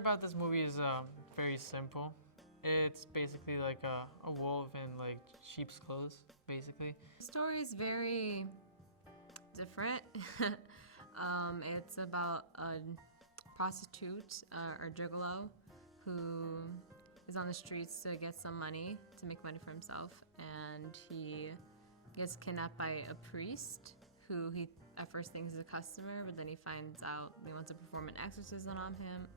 about this movie is very simple. It's basically like a wolf in like sheep's clothes, basically. The story is very different. It's about a prostitute or gigolo who is on the streets to get some money, to make money for himself, and he gets kidnapped by a priest who he at first thinks is a customer, but then he finds out they want to perform an exorcism on him.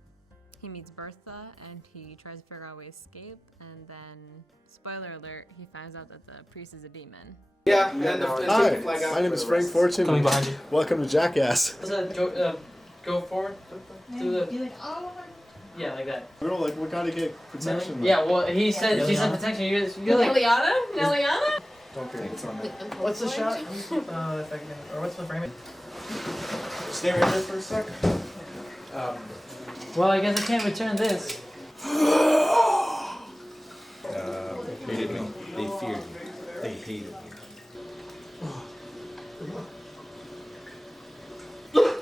He meets Bertha and he tries to figure out a way to escape, and then, spoiler alert, he finds out that the priest is a demon. Yeah, Hi, my name is Frank Fortune. Coming behind you. Welcome to Jackass. Go forward. Do it all over. Yeah, like that. Bro, like, we gotta get protection. Yeah, well, she said protection. You're like. Nelliana? Don't care, it's on there. What's the shot? If I can, or what's the frame? Stay right there for a sec. Well, I guess I can't return this. They didn't know. They feared me. They hated me.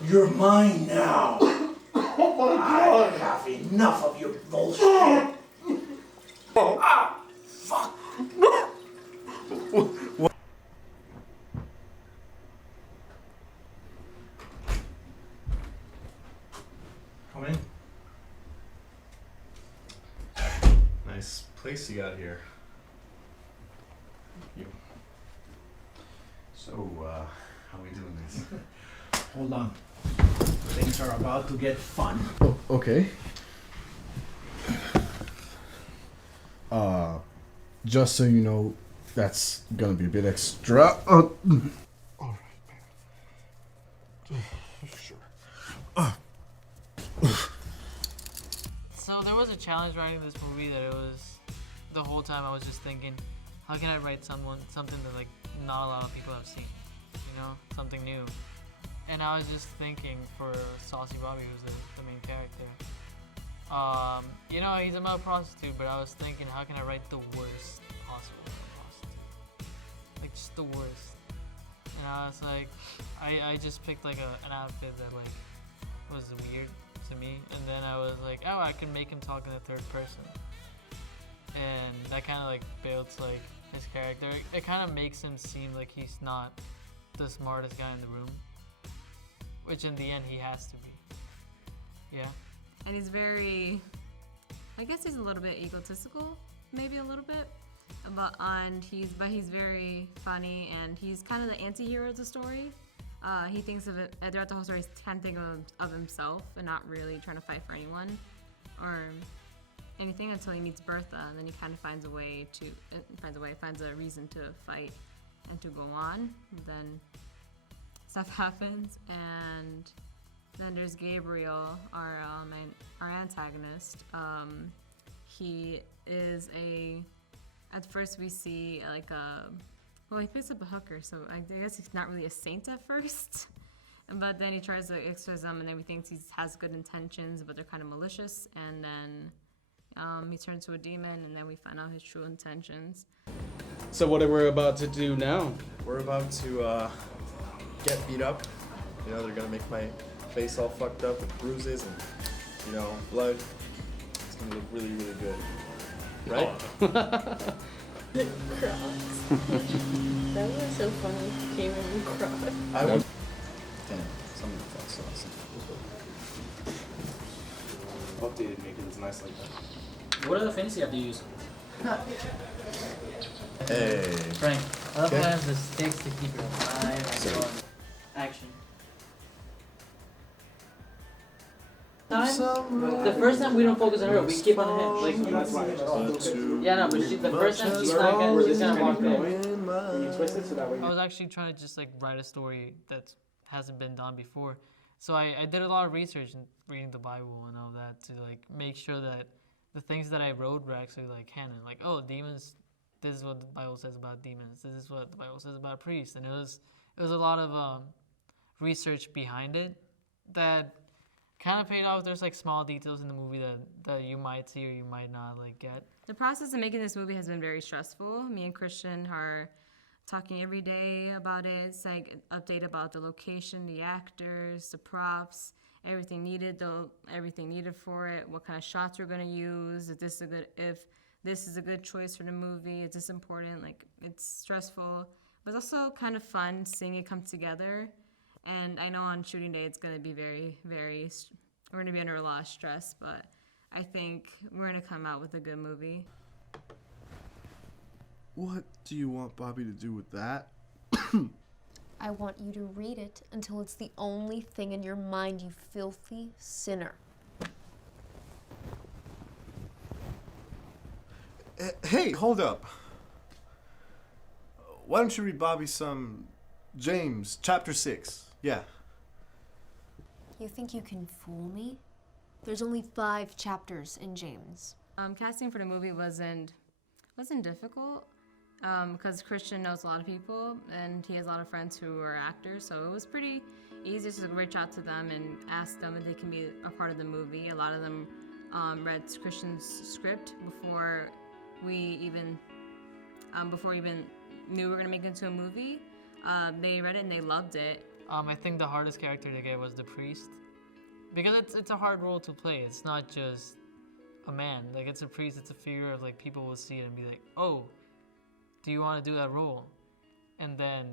You're mine now. Oh my God. I have enough of your bullshit. Ah, fuck. Come in. Nice place you got here. You. So, how are we doing this? Hold on. Things are about to get fun. Oh, okay. Just so you know, that's gonna be a bit extra. All right, man. Sure. So there was a challenge writing this movie that it was, the whole time I was just thinking, how can I write something that like not a lot of people have seen, you know, something new. And I was just thinking for Saucy Bobby, who's the main character, you know, he's a male prostitute, but I was thinking, how can I write the worst possible male prostitute? Like, just the worst. And I was like, I just picked like an outfit that like was weird to me, and then I was like, oh, I can make him talk in the third person. And that kind of like builds like his character. It kind of makes him seem like he's not the smartest guy in the room, which in the end he has to be. Yeah. And he's very, I guess he's a little bit egotistical, maybe a little bit, but he's very funny, and he's kind of the anti-hero of the story. He thinks of it throughout the whole story. He's kind of thinking of himself and not really trying to fight for anyone or anything until he meets Bertha, and then he kind of finds a reason to fight and to go on. Then stuff happens, and then there's Gabriel, our antagonist. He is at first we see he picks up a hooker, so I guess he's not really a saint at first. But then he tries to exorcism, and then we think he has good intentions, but they're kind of malicious. And then he turns to a demon, and then we find out his true intentions. So what are we about to do now? We're about to get beat up. You know, they're gonna make my face all fucked up with bruises and, you know, blood. It's gonna look really, really good. Right? The Crocs. That was so funny. He came in Crocs. I would. Damn, some of that's awesome. Updated me because it's nice like that. What other fantasy app do you use? Hey. Frank, I love Okay. how it has the sticks to keep it alive. Sorry. Action. The first time we don't focus on her, we keep on him. Like, yeah, no, but the first time she's gonna walk in. I was actually trying to just like write a story that hasn't been done before. So I did a lot of research and reading the Bible and all that to like make sure that the things that I wrote were actually like canon. Like, oh, demons, this is what the Bible says about demons. This is what the Bible says about priests. And it was a lot of research behind it that kind of paid off. There's like small details in the movie that you might see or you might not like get. The process of making this movie has been very stressful. Me and Christian are talking every day about it. It's like an update about the location, the actors, the props, everything needed for it, what kind of shots we're gonna use, if this is a good choice for the movie, is this important? Like, it's stressful, but it's also kind of fun seeing it come together. And I know on shooting day it's gonna be very, very, we're gonna be under a lot of stress, but I think we're gonna come out with a good movie. What do you want Bobby to do with that? I want you to read it until it's the only thing in your mind, you filthy sinner. Hey, hold up. Why don't you read Bobby some James chapter 6? Yeah. You think you can fool me? There's only 5 chapters in James. Casting for the movie wasn't difficult because Christian knows a lot of people and he has a lot of friends who are actors, so it was pretty easy to reach out to them and ask them if they can be a part of the movie. A lot of them read Christian's script before we even knew we were gonna make it into a movie. They read it and they loved it. I think the hardest character to get was the priest, because it's a hard role to play. It's not just a man. Like, it's a priest. It's a figure of, like, people will see it and be like, oh, do you want to do that role? And then,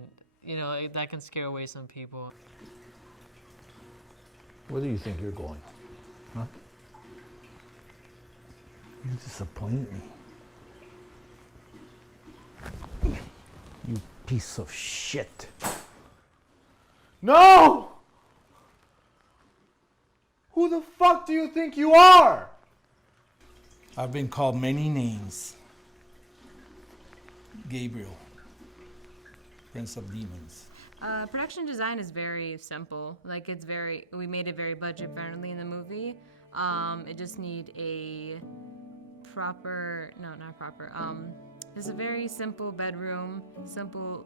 you know, that can scare away some people. Where do you think you're going? Huh? You disappoint me. You piece of shit. No! Who the fuck do you think you are? I've been called many names. Gabriel, Prince of Demons. Production design is very simple. Like, we made it very budget friendly in the movie. It just need a it's a very simple bedroom, simple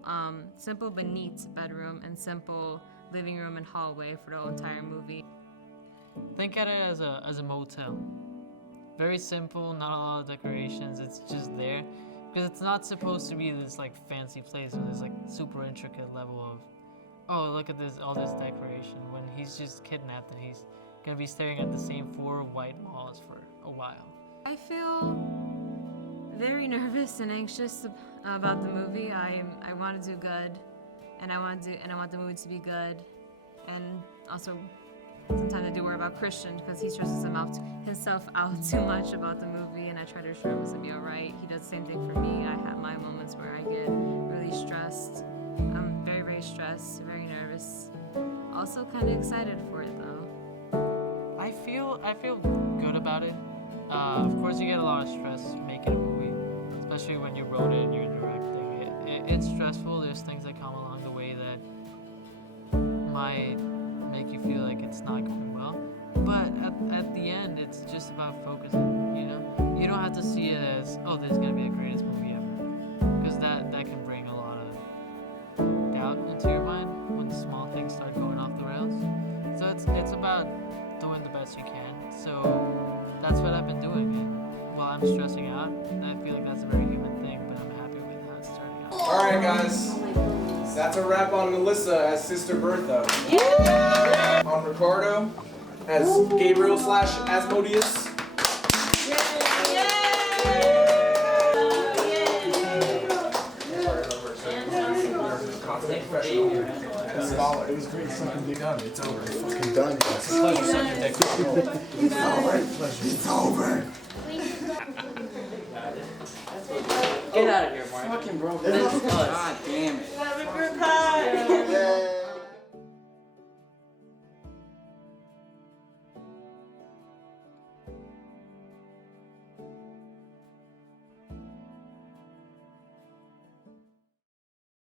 but neat bedroom, and simple living room and hallway for the whole entire movie. Think at it as a motel. Very simple, not a lot of decorations. It's just there. Because it's not supposed to be this, like, fancy place where there's, like, super intricate level of, oh, look at all this decoration, when he's just kidnapped and he's gonna be staring at the same 4 white walls for a while. I feel very nervous and anxious about the movie. I want to do good, and I want the movie to be good, and also sometimes I do worry about Christian because he stresses himself out too much about the movie, and I try to assure him it's gonna be alright. He does the same thing for me. I have my moments where I get really stressed. I'm very, very stressed, very nervous. Also kind of excited for it though. I feel good about it. Of course, you get a lot of stress making a movie, especially when you wrote it and you're directing it. It's stressful. There's things that come along the way that might make you feel like it's not going well. But at the end, it's just about focusing, you know? You don't have to see it as, oh, this is going to be the greatest movie ever. Because that can bring a lot of doubt into your mind when small things start going off the rails. So it's about doing the best you can. So that's what I've been doing. And while I'm stressing out, I feel like that's a very human thing, but I'm happy with how it's turning out. All right, guys. That's a wrap on Melissa as Sister Bertha. Yeah. On Ricardo as Gabriel / Asmodeus. It was great sucking dick on. It's over. It's fucking done. It's a pleasure sucking dick. It's over. It's over. Get out of here, Mark. Fucking bro. God damn it. Have a good time.